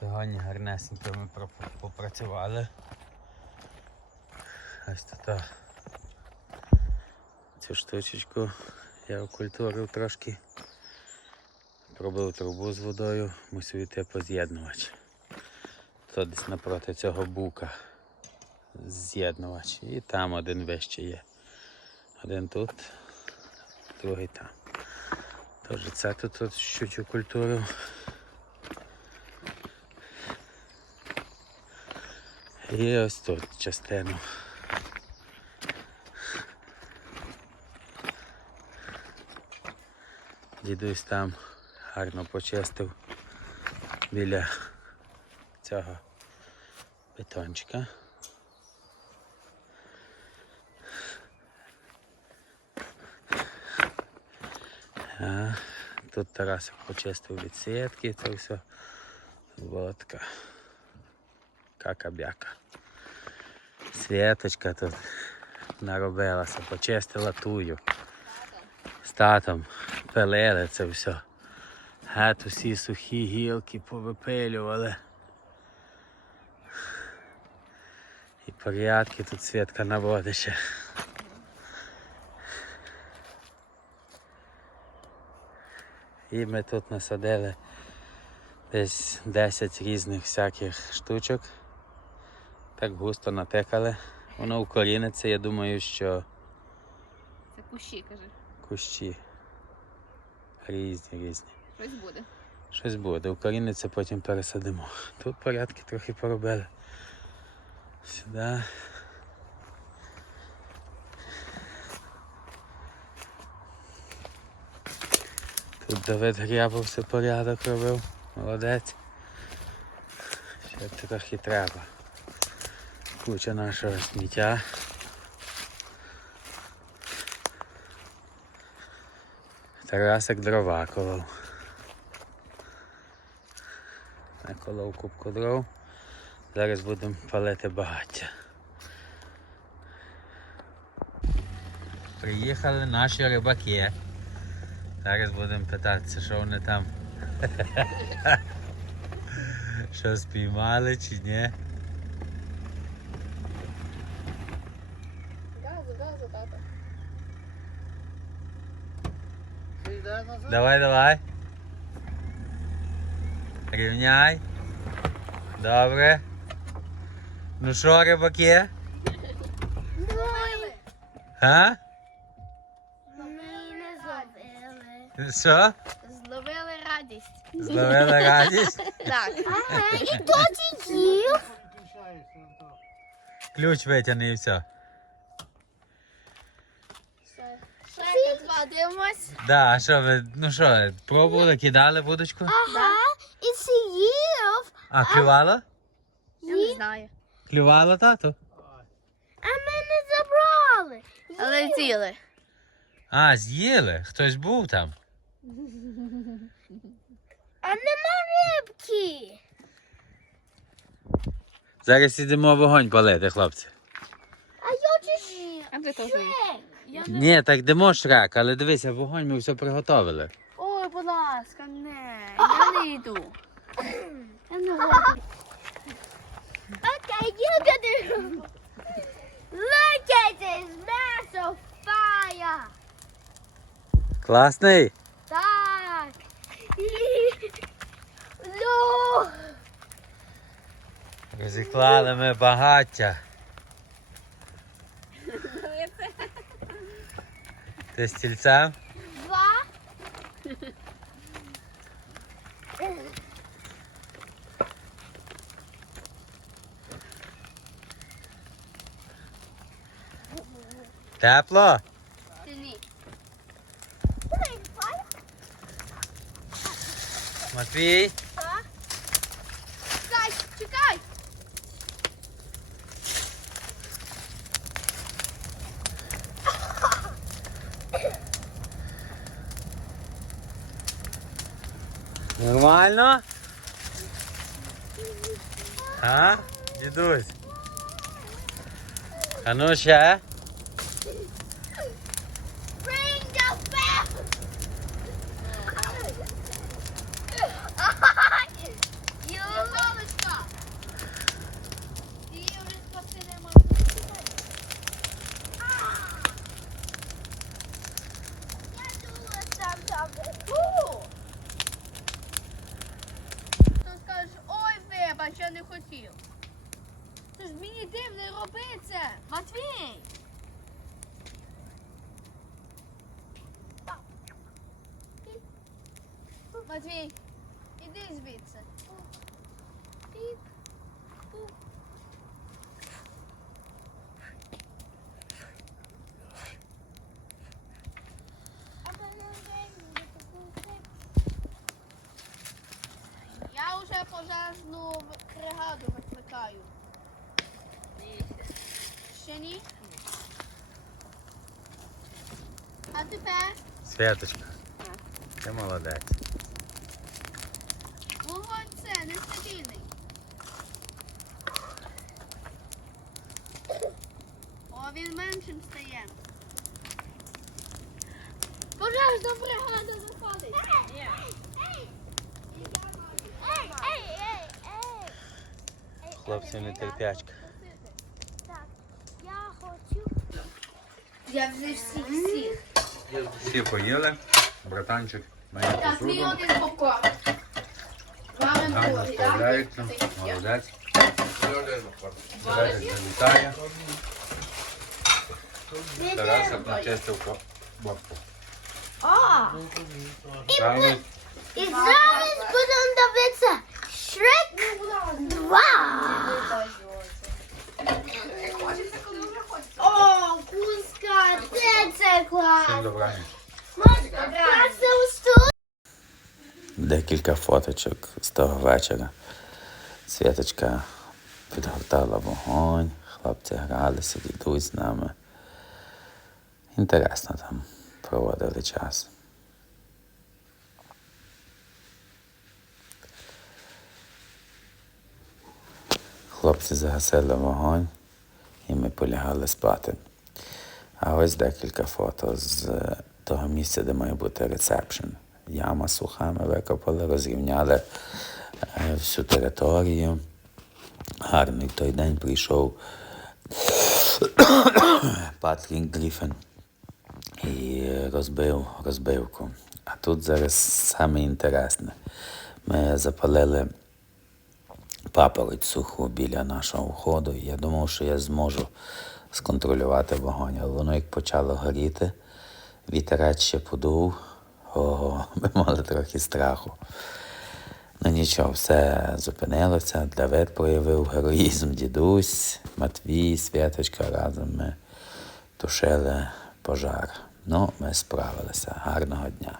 Сьогодні гарнесенько ми попрацювали. Ось тут цю штучечку я окультурив трошки. Пробив трубу з водою, мусив йти поз'єднувач. То десь напроти цього бука з'єднувач. І там один вище є. Один тут, другий там. Тож це тут, тут чуть окультурив. І ось тут частину. Дідусь там гарно почистив біля цього бетончика. А, тут Тарасик почистив від сітки, це все. Така кака-бяка. Світочка тут наробилася, почистила тую. З татом пилили це все. Гет усі сухі гілки повипилювали. І порядки тут Світка наводить. І ми тут насадили десь 10 різних всяких штучок. Так густо натикали. Воно укоріниться, я думаю, що Це кущі, каже. кущі різні, різні. Щось буде. Щось буде, укоріниться, потім пересадимо. Тут порядки трохи поробили. Сюди. Тут Давид Грябов все порядок робив. Молодець. Ще трохи треба. Куча нашого сміття. Тарасик дрова колов. Наколов кубку дров. Зараз будемо палити багаття. Приїхали наші рибаки. Зараз будемо питатися, що вони там. Що спіймали чи ні. Тато. Давай, давай. Рівняй. Добре. Ну що, рибаки? А? Ми не зловили. Що? Зловили радість. Зловили радість? Так. Ага, і хто це їв? Ключ витягни і все. Ще два дивимось. Да, а що ви, ну що, пробували, кидали вудочку? Ага, і їв. А, клювало? Я не знаю. Клювало, тату? А ми не забрали. Але з'їли. А, з'їли. Хтось був там. А нема рибки. Зараз ідемо вогонь палити, хлопці. А теж. Ні, так йдемо шрак, але дивися, вогонь ми все приготовили. Ой, будь ласка, не. Я не йду. Я не хочу. Okay, you gonna Look at this mass of fire. Класний? Так. Ну. Розіклали ми багаття. Ти стільцем? Два. Тепло? Матвій? Нормально? А? Дідусь? А ну ще bell. you бач, я не хотів. Ти ж мені дим, не роби це. Матвій! Матвій, іди звідси. Я вже пожежну бригаду викликаю. Ще ні? А тепер Святочка. Ти молодець. Це нестабільний. О, він меншим стає. Пожежна бригада заходить. Ей, ей, ей, ей. Хлопці не терпячка. Так, я хочу. Я вже всіх всіх. Всі поїли, братанчик має Так, мій посуду. один попкорн. Гарно справляється, молодець. Тарасик завітає. Тарасик начистив бабку. О! Зараз І зараз будемо дивитися Шрек 2. О, кузька, де це всім клас? добраніч. Декілька фоточок з того вечора. Святочка підгортала вогонь, хлопці гралися, дідусь з нами. Інтересно там проводили час. Хлопці загасили вогонь і ми полягали спати. А ось декілька фото з того місця, де має бути ресепшн. Яма суха, ми викопали, розрівняли всю територію. Гарний той день прийшов Патрік Гріфен і розбив розбивку. А тут зараз саме інтересне. Ми запалили папороть суху біля нашого входу. Я думав, що я зможу сконтролювати вогонь. Але воно як почало горіти, вітерець ще подув. Ого, ми мали трохи страху. Ну нічого, все зупинилося. Давид проявив героїзм дідусь, Матвій, Святочка разом ми тушили пожар. Ну, ми справилися. Гарного дня.